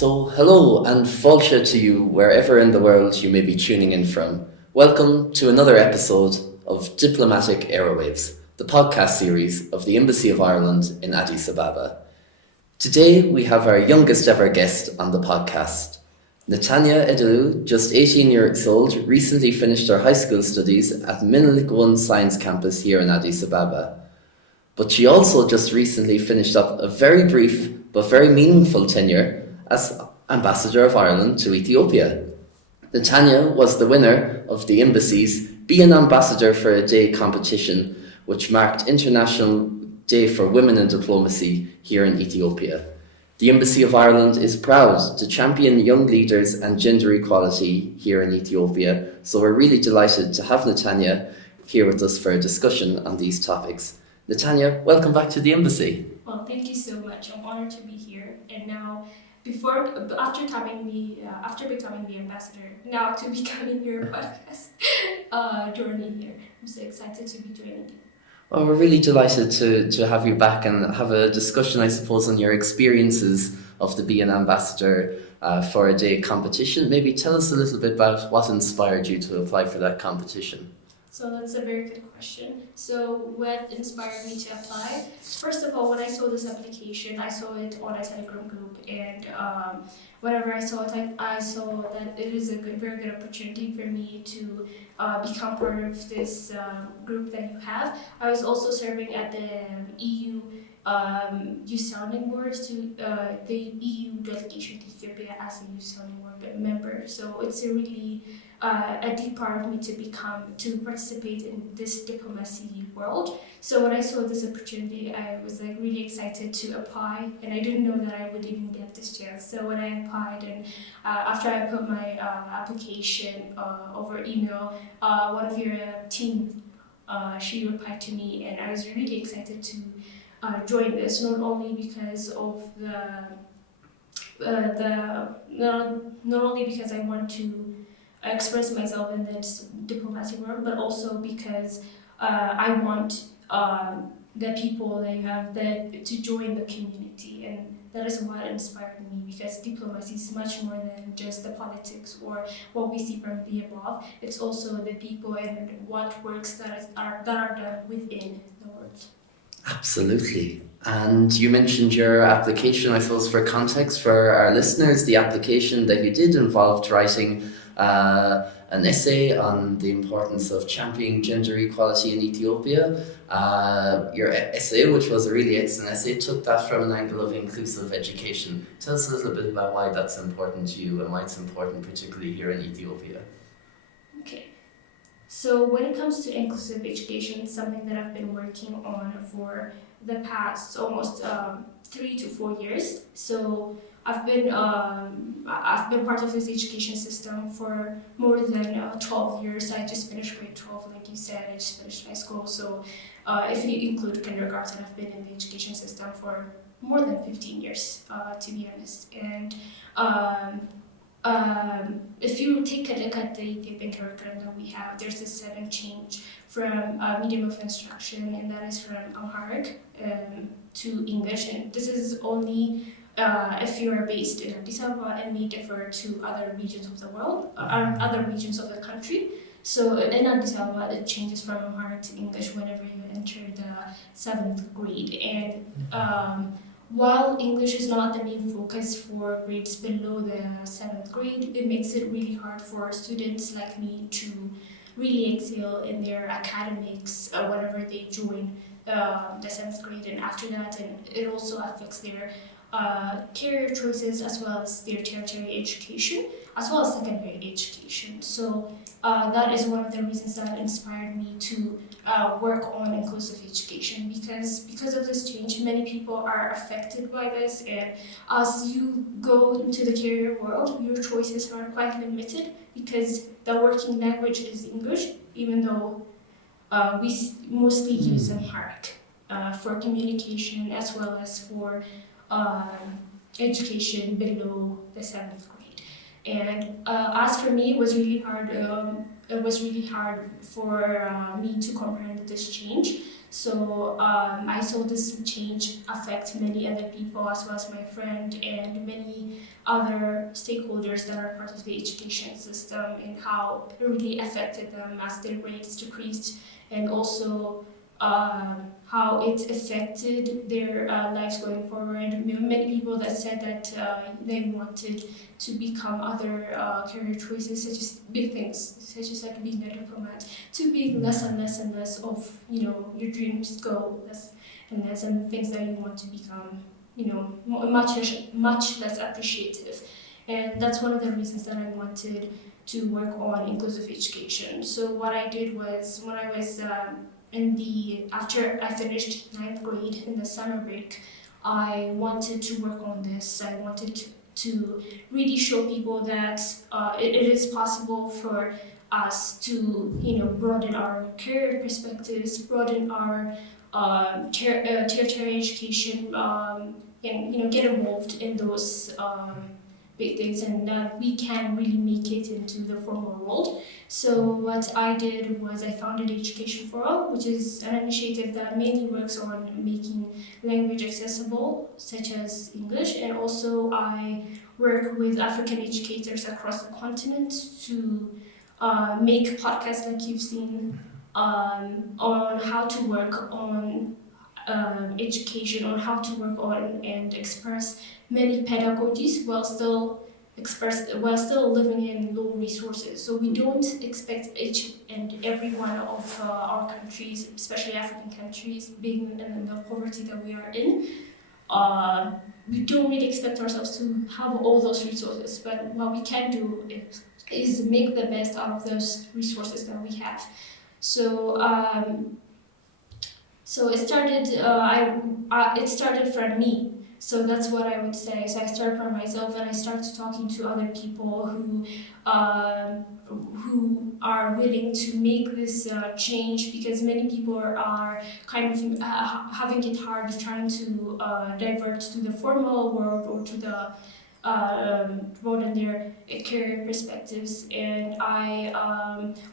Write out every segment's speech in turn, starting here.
Hello and Fáilte to you wherever in the world you may be tuning in from. Welcome to another episode of Diplomatic Airwaves, the podcast series of the Embassy of Ireland in Addis Ababa. Today we have our youngest ever guest on the podcast. Netanya Edu, just 18 years old, recently finished her high school studies at Minilik 1 Science Campus here in Addis Ababa. But she also just recently finished up a very brief but very meaningful tenure as Ambassador of Ireland to Ethiopia. Netanya was the winner of the embassy's Be an Ambassador for a Day competition, which marked International Day for Women in Diplomacy here in Ethiopia. The Embassy of Ireland is proud to champion young leaders and gender equality here in Ethiopia, so we're really delighted to have Netanya here with us for a discussion on these topics. Netanya, welcome back to the Embassy. Well, thank you so much. I'm honored to be here. And now, after becoming the ambassador, now to becoming your podcast journey here. I'm so excited to be joining you. Well, we're really delighted to have you back and have a discussion, I suppose, on your experiences of the Be an Ambassador for a Day competition. Maybe tell us a little bit about what inspired you to apply for that competition. So that's a very good question. So what inspired me to apply? First of all, when I saw this application, I saw it on a Telegram group, and whenever I saw it, I saw that it is a very good opportunity for me to become part of this group that you have. I was also serving at the EU youth sounding board to the EU delegation to Ethiopia as a youth sounding board member. So it's a really a deep part of me to participate in this diplomacy world. So when I saw this opportunity, I was like really excited to apply, and I didn't know that I would even get this chance. So when I applied, and after I put my application over email, one of your team she replied to me, and I was really excited to join this, not only because of not only because I want to express myself in this diplomatic world, but also because I want the people that you have that to join the community, and that is what inspired me, because diplomacy is much more than just the politics or what we see from the above. It's also the people and what works that are done within the world. Absolutely. And you mentioned your application, I suppose, for context for our listeners, the application that you did involved writing an essay on the importance of championing gender equality in Ethiopia. Your essay, which was a really excellent essay, took that from an angle of inclusive education. Tell us a little bit about why that's important to you and why it's important particularly here in Ethiopia. Okay. So when it comes to inclusive education, it's something that I've been working on for the past almost 3 to 4 years. So I've been part of this education system for more than 12 years. I just finished grade 12, like you said. I just finished high school. So if you include kindergarten, I've been in the education system for more than 15 years, to be honest. And if you take a look at the Ethiopian curriculum that we have, there's a sudden change from medium of instruction, and that is from Amharic to English. And this is only if you are based in Addis Ababa and may differ to other regions of the world, or other regions of the country. So in Addis Ababa, it changes from Amharic to English whenever you enter the 7th grade. And while English is not the main focus for grades below the 7th grade, it makes it really hard for students like me to really excel in their academics whenever they join the 7th grade and after that, and it also affects their career choices as well as their tertiary education, as well as secondary education. So that is one of the reasons that inspired me to work on inclusive education, because of this change, many people are affected by this, and as you go into the career world, your choices are quite limited because the working language is English, even though we mostly use Amharic for communication as well as for education below the 7th grade. And as for me, it was really hard. It was really hard for me to comprehend this change. So I saw this change affect many other people as well as my friend and many other stakeholders that are part of the education system, and how it really affected them as their grades decreased, and also how it affected their lives going forward. Many people that said that they wanted to become other career choices, such as big things, such as like being a diplomat, to being less and less and less of your dreams go less and less, and things that you want to become much less appreciative. And that's one of the reasons that I wanted to work on inclusive education. So what I did was, when I was after I finished ninth grade in the summer break, I wanted to work on this. I wanted to really show people that it is possible for us to broaden our career perspectives, broaden our tertiary education, and get involved in those big things, and we can really make it into the formal world. So what I did was I founded Education for All, which is an initiative that mainly works on making language accessible, such as English, and also I work with African educators across the continent to make podcasts like you've seen on how to work on education, on how to work on and express many pedagogies while still living in low resources. So we don't expect each and every one of our countries, especially African countries, being in the poverty that we are in. We don't really expect ourselves to have all those resources, but what we can do is make the best out of those resources that we have. So it started. It started from me. So that's what I would say. So I started from myself, and I started talking to other people who are willing to make this change, because many people are kind of having it hard trying to divert to the formal world or to the broaden their career perspectives. And I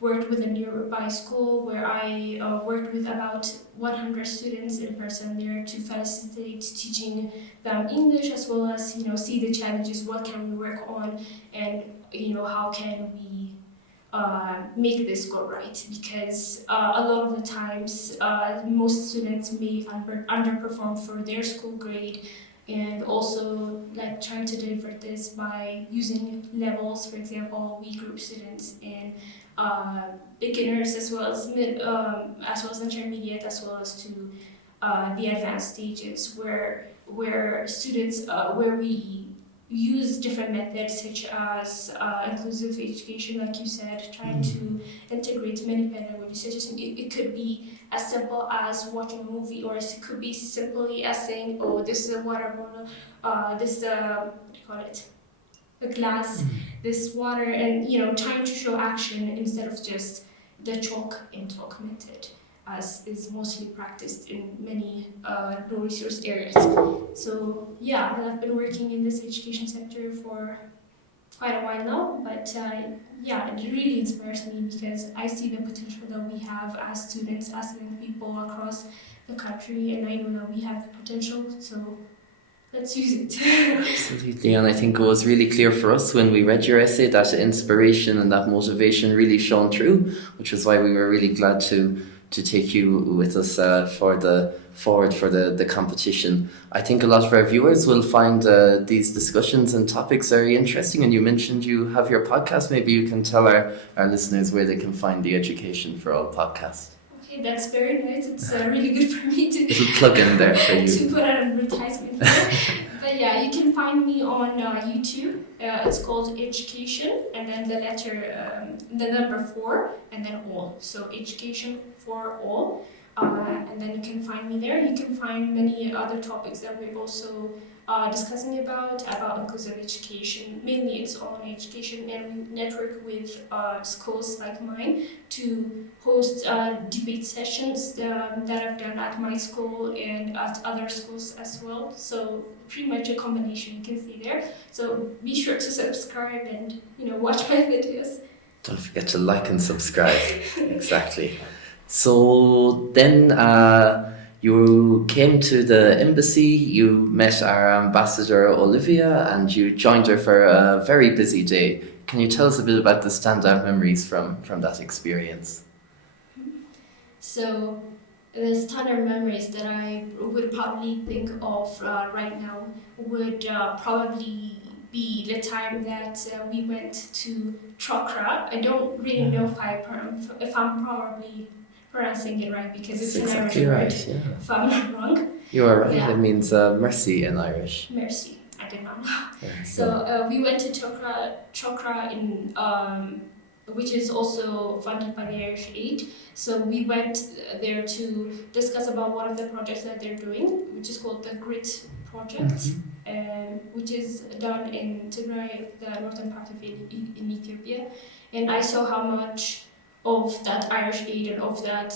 worked with a nearby school where I worked with about 100 students in person there to facilitate teaching them English, as well as see the challenges, what can we work on, and how can we make this go right, because a lot of the times most students may underperform for their school grade, and also like trying to divert this by using levels. For example, we group students in beginners as well as intermediate, as well as to the advanced stages, where students where we use different methods, such as inclusive education, like you said, trying to integrate many pedagogies, such as it could be as simple as watching a movie, or it could be simply as saying, oh, this is a water bottle, this what do you call it, a glass, this water, and trying to show action instead of just the chalk and talk method, as is mostly practiced in many low resource areas. So yeah, I've been working in this education sector for quite a while now, but yeah, it really inspires me, because I see the potential that we have as students, as young people across the country, and I know that we have the potential, so let's use it. Absolutely, and I think it was really clear for us when we read your essay that inspiration and that motivation really shone through, which is why we were really glad to take you with us for the competition. I think a lot of our viewers will find these discussions and topics very interesting, and you mentioned you have your podcast. Maybe you can tell our listeners where they can find the Education for All podcast. Okay, that's very nice. It's really good for me to Little plug in there for you. to put an advertisement here. But yeah, you can find me on YouTube. It's called Education, and then the letter, the number 4, and then all. So Education for All. And then you can find me there. You can find many other topics that we're also discussing about inclusive education. Mainly it's on education, and we network with schools like mine to host debate sessions that I've done at my school and at other schools as well. So pretty much a combination, you can see there. So be sure to subscribe and watch my videos. Don't forget to like and subscribe. Exactly. So then you came to the embassy, you met our ambassador Olivia, and you joined her for a very busy day. Can you tell us a bit about the standout memories from that experience? So the standard memories that I would probably think of right now would probably be the time that we went to Chokra. I don't really know if I'm probably pronouncing it right because That's it's an Irish exactly word. right, yeah. If I'm not wrong, You are right, Yeah. it means mercy in Irish. Mercy. I did not know. There you So go. we went to Chokra in which is also funded by the Irish Aid. So we went there to discuss about one of the projects that they're doing, which is called the Grit Project, which is done in Tigray, the northern part of in Ethiopia. And I saw how much of that Irish aid and of that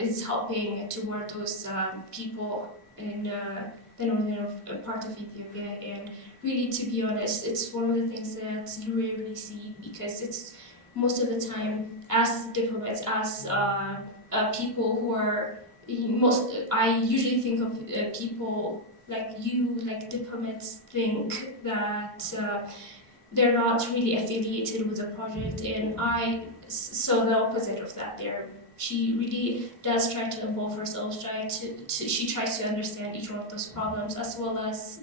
is helping toward those people in the northern part of Ethiopia. And really, to be honest, it's one of the things that you rarely see because it's most of the time as diplomats, as people who are I usually think of people like you, like diplomats, think that they're not really affiliated with the project, and I so the opposite of that. She really does try to involve herself, she tries to understand each one of those problems as well as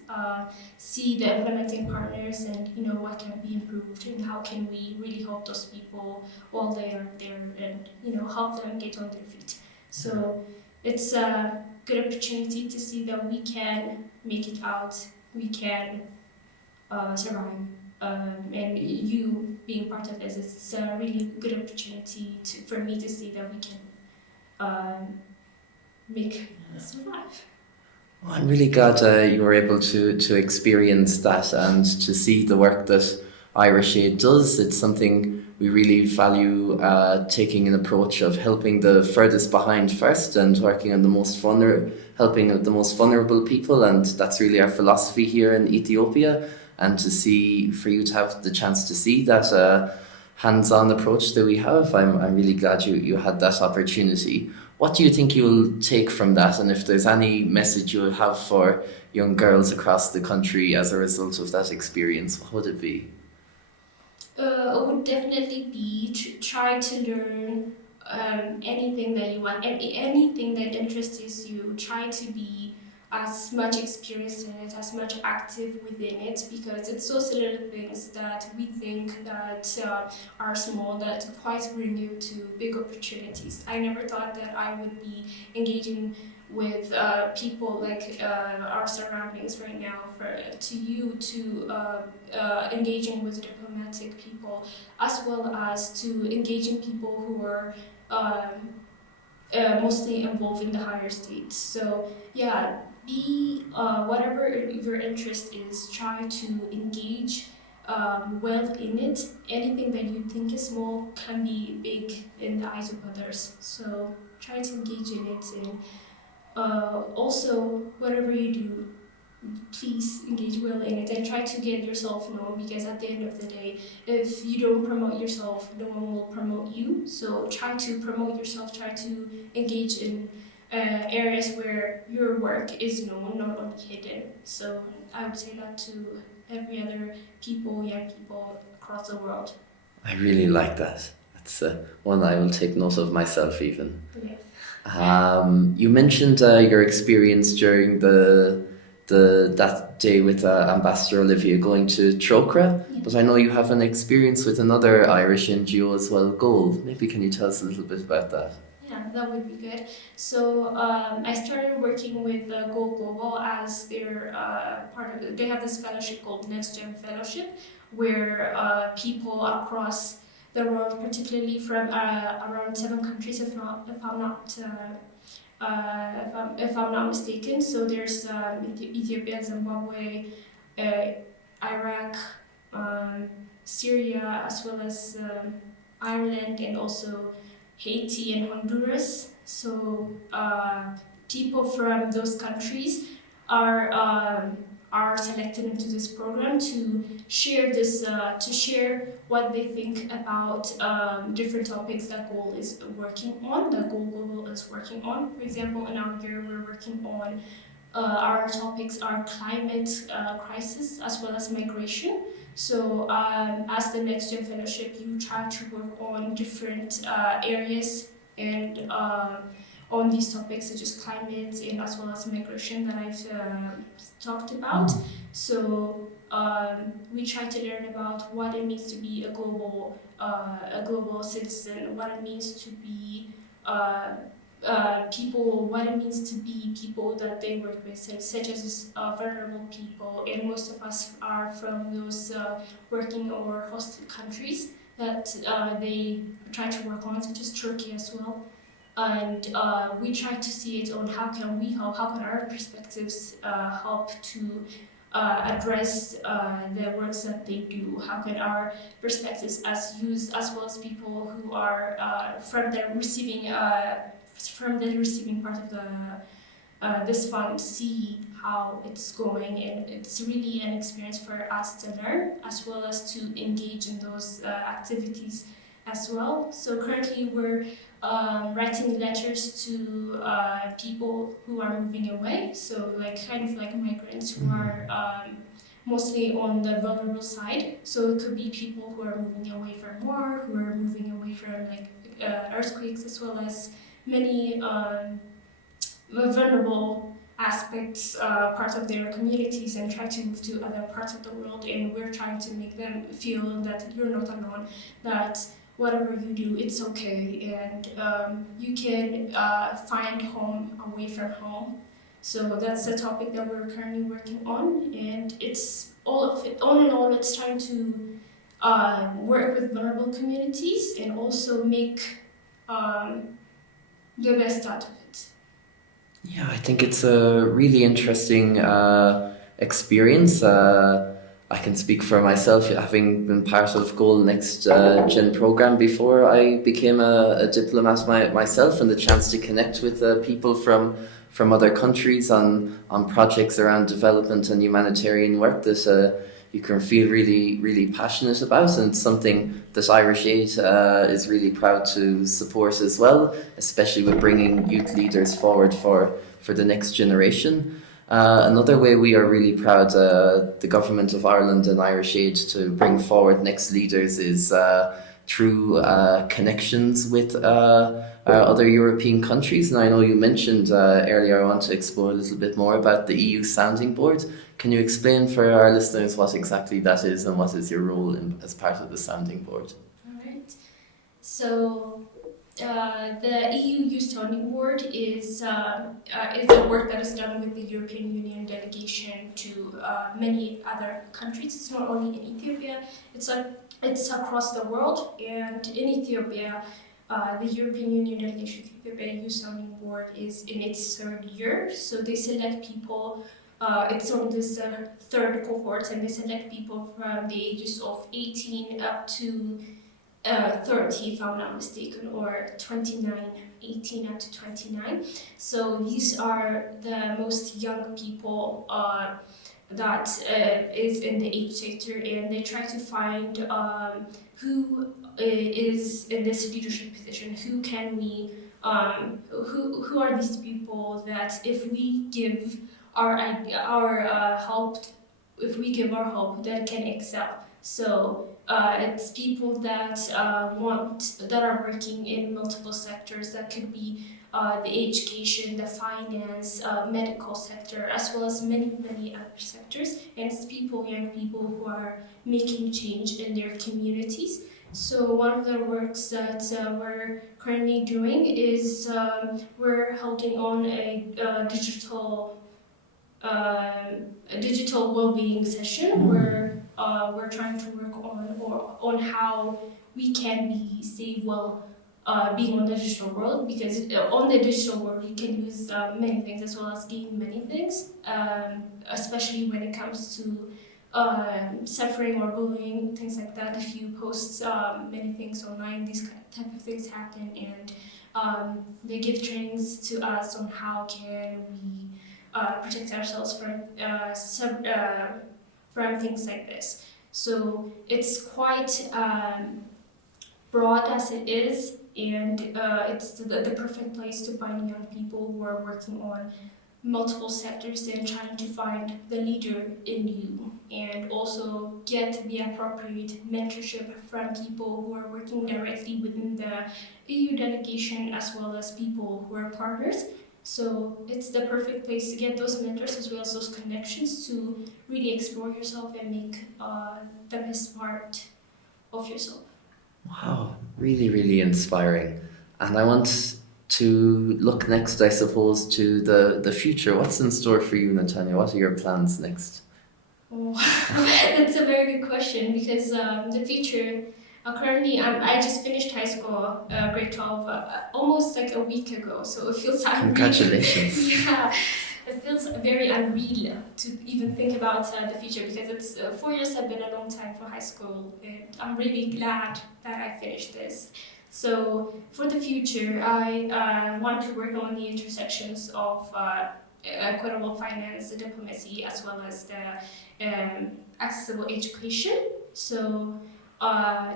see the implementing partners and what can be improved and how can we really help those people while they are there and help them get on their feet. So it's a good opportunity to see that we can make it out, we can survive. And you being part of this, it's a really good opportunity for me to see that we can make survive. Well, I'm really glad you were able to experience that and to see the work that Irish Aid does. It's something we really value, taking an approach of helping the furthest behind first and working on helping the most vulnerable people. And that's really our philosophy here in Ethiopia. And for you to have the chance to see that hands-on approach that we have, I'm really glad you had that opportunity. What do you think you'll take from that, and if there's any message you'll have for young girls across the country as a result of that experience, what would it be? It would definitely be to try to learn anything that you want, anything that interests you. Try to be as much experienced in it, as much active within it, because it's those little things that we think that are small that quite bring you to big opportunities. I never thought that I would be engaging with people like our surroundings right now, to you to engaging with diplomatic people as well as to engaging people who are mostly involved in the higher states. So yeah, be whatever your interest is, try to engage well in it. Anything that you think is small can be big in the eyes of others. So try to engage in it, and also whatever you do, please engage well in it and try to get yourself known, because at the end of the day, if you don't promote yourself, no one will promote you. So try to promote yourself, try to engage in areas where your work is known, not only hidden. So I would say that to every other young people across the world. I really like that. That's one I will take note of myself even. Yeah. You mentioned your experience during that day with Ambassador Olivia going to Chokra, Yeah. but I know you have an experience with another Irish NGO as well, Goal. Maybe can you tell us a little bit about that? Yeah, that would be good. So I started working with Go Global as their part of. They have this fellowship called Next Gen Fellowship, where people across the world, particularly from around 7 countries, if I'm not if I'm not mistaken. So there's Ethiopia, Zimbabwe, Iraq, Syria, as well as Ireland, and also Haiti and Honduras. So people from those countries are are selected into this program to share to share what they think about different topics that Goal is working on, that Goal Global is working on. For example, in our year, we're working on our topics are climate crisis as well as migration. So, as the Next Gen Fellowship, you try to work on different areas and on these topics such as climate and as well as migration that I've talked about. So we try to learn about what it means to be a global citizen, what it means to be uh, people, what it means to be people that they work with, such as vulnerable people, and most of us are from those working or hosted countries that they try to work on, such as Turkey as well. And we try to see it on how can we help, how can our perspectives help to address the works that they do, how can our perspectives as youth as well as people who are from the receiving part of the this fund see how it's going, and it's really an experience for us to learn as well as to engage in those activities as well. So currently we're writing letters to people who are moving away, so like kind of like migrants who are mostly on the vulnerable side. So it could be people who are moving away from war, who are moving away from like earthquakes, as well as many vulnerable aspects, parts of their communities, and try to move to other parts of the world. And we're trying to make them feel that you're not alone, that whatever you do, it's okay, and you can find home away from home. So that's the topic that we're currently working on, and it's all of it. All in all, it's trying to work with vulnerable communities and also make the best out of it. Yeah, I think it's a really interesting experience. I can speak for myself, having been part of Goal Next Gen program before I became a diplomat myself, and the chance to connect with people from other countries on projects around development and humanitarian work that you can feel really passionate about, and it's something that Irish Aid is really proud to support as well, especially with bringing youth leaders forward for the next generation. Another way we are really proud, the Government of Ireland and Irish Aid, to bring forward next leaders is through connections with other European countries. And I know you mentioned earlier, I want to explore a little bit more about the EU Sounding Board. Can you explain for our listeners what exactly that is and what is your role as part of the Sounding Board? All right. So the EU Youth Sounding Board is the work that is done with the European Union delegation to many other countries. It's not only in Ethiopia; it's across the world. And in Ethiopia, the European Union delegation to Ethiopia Youth Sounding Board is in its third year. So they select people. It's on this third cohort, and they select people from the ages of 18 up to 30, if I'm not mistaken, or 29, 18 up to 29. So these are the most young people that is in the age sector, and they try to find who is in this leadership position, who can we, who are these people that if we give our help, if we give our help, that can excel. So it's people that that are working in multiple sectors. That could be the education, the finance, medical sector, as well as many other sectors. And it's people, young people, who are making change in their communities. So one of the works that we're currently doing is we're holding on a digital well-being session where we're trying to work on how we can be safe while being on the digital world, because on the digital world you can use many things as well as gain many things, especially when it comes to suffering or bullying, things like that. If you post many things online, these type of things happen, and they give trainings to us on how can we protect ourselves from things like this. So it's quite broad as it is, and it's the perfect place to find young people who are working on multiple sectors and trying to find the leader in you, and also get the appropriate mentorship from people who are working directly within the EU delegation, as well as people who are partners. So it's the perfect place to get those mentors as well as those connections to really explore yourself and make the best part of yourself. Wow, really, really inspiring. And I want to look next, I suppose, to the future. What's in store for you, Netanya? What are your plans next? Oh, that's a very good question, because the future. Currently, I just finished high school, grade 12, almost like a week ago. So it feels unreal. Congratulations. Yeah, it feels very unreal to even think about the future, because it's 4 years have been a long time for high school, and I'm really glad that I finished this. So for the future, I want to work on the intersections of equitable finance, the diplomacy, as well as the accessible education. So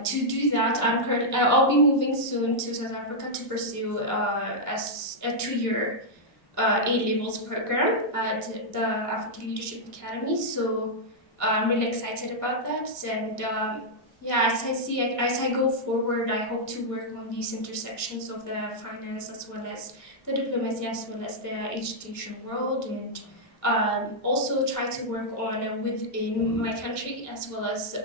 to do that, I'll be moving soon to South Africa to pursue as a 2-year A-levels program at the African Leadership Academy. So I'm really excited about that. And yeah, as I go forward, I hope to work on these intersections of the finance, as well as the diplomacy, as well as the education world, and also try to work on within my country, as well as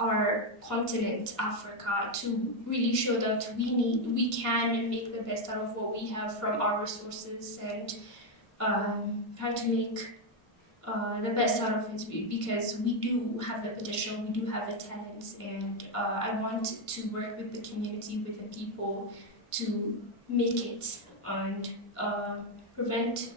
our continent, Africa, to really show that we can make the best out of what we have from our resources, and try to make the best out of it, because we do have the potential, we do have the talents, and I want to work with the community, with the people, to make it and prevent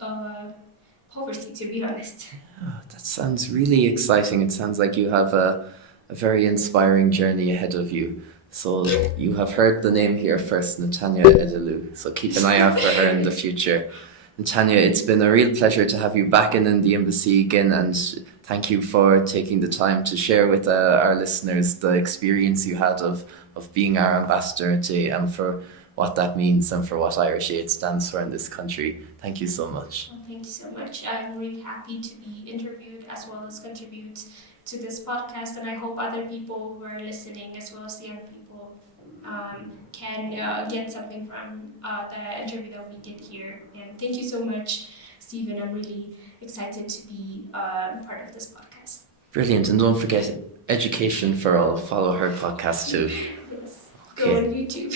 poverty, to be honest. Ah, that sounds really exciting. It sounds like you have a very inspiring journey ahead of you. So you have heard the name here first, Netanya Edu. So keep an eye out for her in the future. Netanya, it's been a real pleasure to have you back in the embassy again, and thank you for taking the time to share with our listeners the experience you had of being our ambassador today, and for what that means and for what Irish Aid stands for in this country. Thank you so much. Well, thank you so much. I'm really happy to be interviewed as well as contribute to this podcast, and I hope other people who are listening, as well as the young people, can get something from the interview that we did here. And thank you so much, Stephen. I'm really excited to be part of this podcast. Brilliant. And don't forget, Education for All. Follow her podcast too. Yes. Okay. Go on YouTube.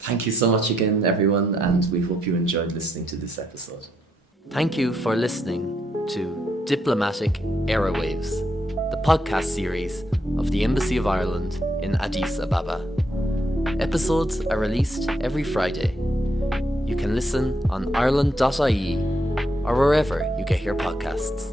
Thank you so much again, everyone, and we hope you enjoyed listening to this episode. Thank you for listening to Diplomatic Airwaves, the podcast series of the Embassy of Ireland in Addis Ababa. Episodes are released every Friday. You can listen on ireland.ie or wherever you get your podcasts.